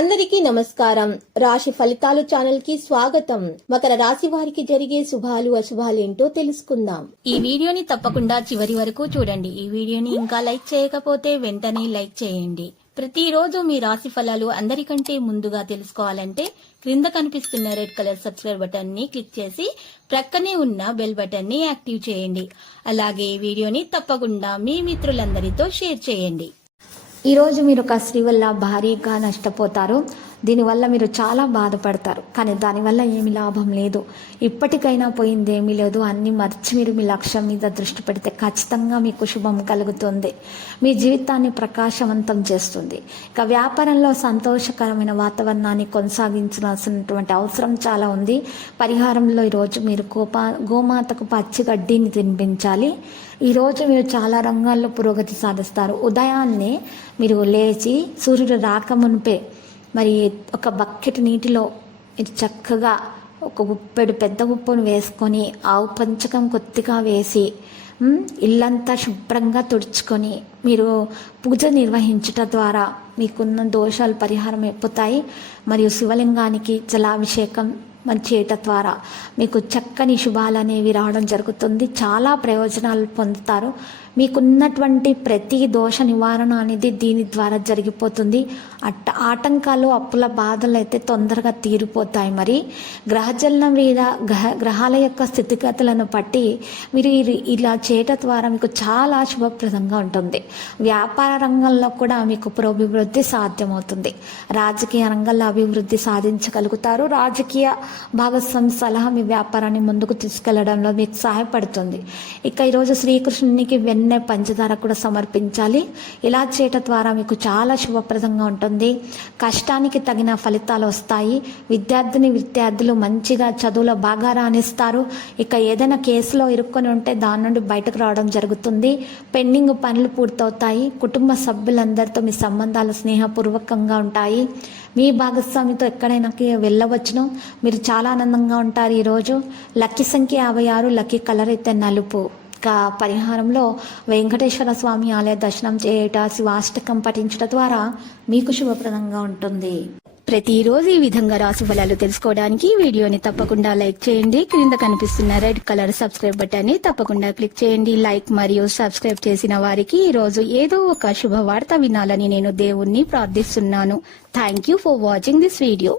అందరికీ నమస్కారం. రాశి ఫలితాలు ఛానల్ కి స్వాగతం. మకర రాశి వారికి జరిగే శుభాలు అశుభాలు ఏంటో తెలుసుకుందాం. ఈ వీడియోని తప్పకుండా చివరి వరకు చూడండి. ఈ వీడియోని ఇంకా లైక్ చేయకపోతే వెంటనే లైక్ చేయండి. ప్రతిరోజు మీ రాశి ఫలాలు అందరికంటే ముందుగా తెలుసుకోవాలంటే క్రింద కనిపిస్తున్న రెడ్ కలర్ సబ్స్క్రైబ్ బటన్ ని క్లిక్ చేసి ప్రక్కనే ఉన్న బెల్ బటన్ ని యాక్టివ్ చేయండి. అలాగే ఈ వీడియోని తప్పకుండా మీ మిత్రులందరితో షేర్ చేయండి. ఈరోజు మీరు ఒక స్త్రీ వల్ల భారీగా నష్టపోతారు. దీనివల్ల మీరు చాలా బాధపడతారు, కానీ దానివల్ల ఏమి లాభం లేదు. ఇప్పటికైనా పోయింది ఏమీ లేదు. అన్ని మర్చి మీరు మీ లక్ష్యం మీద దృష్టి పెడితే ఖచ్చితంగా మీకు శుభం కలుగుతుంది. మీ జీవితాన్ని ప్రకాశవంతం చేస్తుంది. ఇక వ్యాపారంలో సంతోషకరమైన వాతావరణాన్ని కొనసాగించాల్సినటువంటి అవసరం చాలా ఉంది. పరిహారంలో ఈరోజు మీరు గోమాతకు పచ్చి గడ్డిని తినిపించాలి. ఈరోజు మీరు చాలా రంగాల్లో పురోగతి సాధిస్తారు. ఉదయాన్నే మీరు లేచి సూర్యుడు రాకమునిపే మరి ఒక బకెట్ నీటిలో మీరు చక్కగా ఒక గుప్పెడు పెద్ద ఉప్పును వేసుకొని ఆవు పంచకం కొద్దిగా వేసి ఇల్లంతా శుభ్రంగా తుడుచుకొని మీరు పూజ నిర్వహించటం ద్వారా మీకున్న దోషాలు పరిహారం అయిపోతాయి. మరియు శివలింగానికి జలాభిషేకం చేయటం ద్వారా మీకు చక్కని శుభాలు అనేవి రావడం జరుగుతుంది. చాలా ప్రయోజనాలు పొందుతారు. మీకున్నటువంటి ప్రతి దోష నివారణ అనేది దీని ద్వారా జరిగిపోతుంది. ఆటంకాలు అప్పుల బాధలు అయితే తొందరగా తీరిపోతాయి. మరి గ్రహచలనం మీద గ్రహాల యొక్క స్థితిగతులను బట్టి మీరు ఇలా చేయటం ద్వారా మీకు చాలా శుభప్రదంగా ఉంటుంది. వ్యాపార రంగంలో కూడా మీకు పురోభివృద్ధి సాధ్యమవుతుంది. రాజకీయ రంగంలో అభివృద్ధి సాధించగలుగుతారు. రాజకీయ భాగస్వామి సలహా మీ వ్యాపారాన్ని ముందుకు తీసుకెళ్లడంలో మీకు సహాయపడుతుంది. ఇక ఈరోజు శ్రీకృష్ణునికి వెన్నె పంచదార కూడా సమర్పించాలి. ఇలా చేయటం ద్వారా మీకు చాలా శుభప్రదంగా ఉంటుంది. కష్టానికి తగిన ఫలితాలు వస్తాయి. విద్యార్థులు మంచిగా చదువులో బాగా రాణిస్తారు. ఇక ఏదైనా కేసులో ఇరుక్కొని ఉంటే దాని నుండి బయటకు రావడం జరుగుతుంది. పెండింగ్ పనులు పూర్తవుతాయి. కుటుంబ సభ్యులందరితో మీ సంబంధాలు స్నేహపూర్వకంగా ఉంటాయి. మీ భాగస్వామితో ఎక్కడైనా వెళ్ళవచ్చును. మీరు చాలా ఆనందంగా ఉంటారు. ఈరోజు లక్కీ సంఖ్య 56, లక్కీ కలర్ అయితే నలుపు. పరిహారంలో వెంకటేశ్వర స్వామి ఆలయ దర్శనం చేయట, శివాష్టకం పఠించడం ద్వారా మీకు శుభప్రదంగా ఉంటుంది. ప్రతిరోజు ఈ విధంగా రాశి ఫలాలు తెలుసుకోవడానికి వీడియోని తప్పకుండా లైక్ చేయండి. క్రింద కనిపిస్తున్న రెడ్ కలర్ సబ్స్క్రైబ్ బటన్ ని తప్పకుండా క్లిక్ చేయండి. లైక్ మరియు సబ్స్క్రైబ్ చేసిన వారికి ఈ రోజు ఏదో ఒక శుభవార్త వినాలని నేను దేవుణ్ణి ప్రార్థిస్తున్నాను. Thank you for watching this video.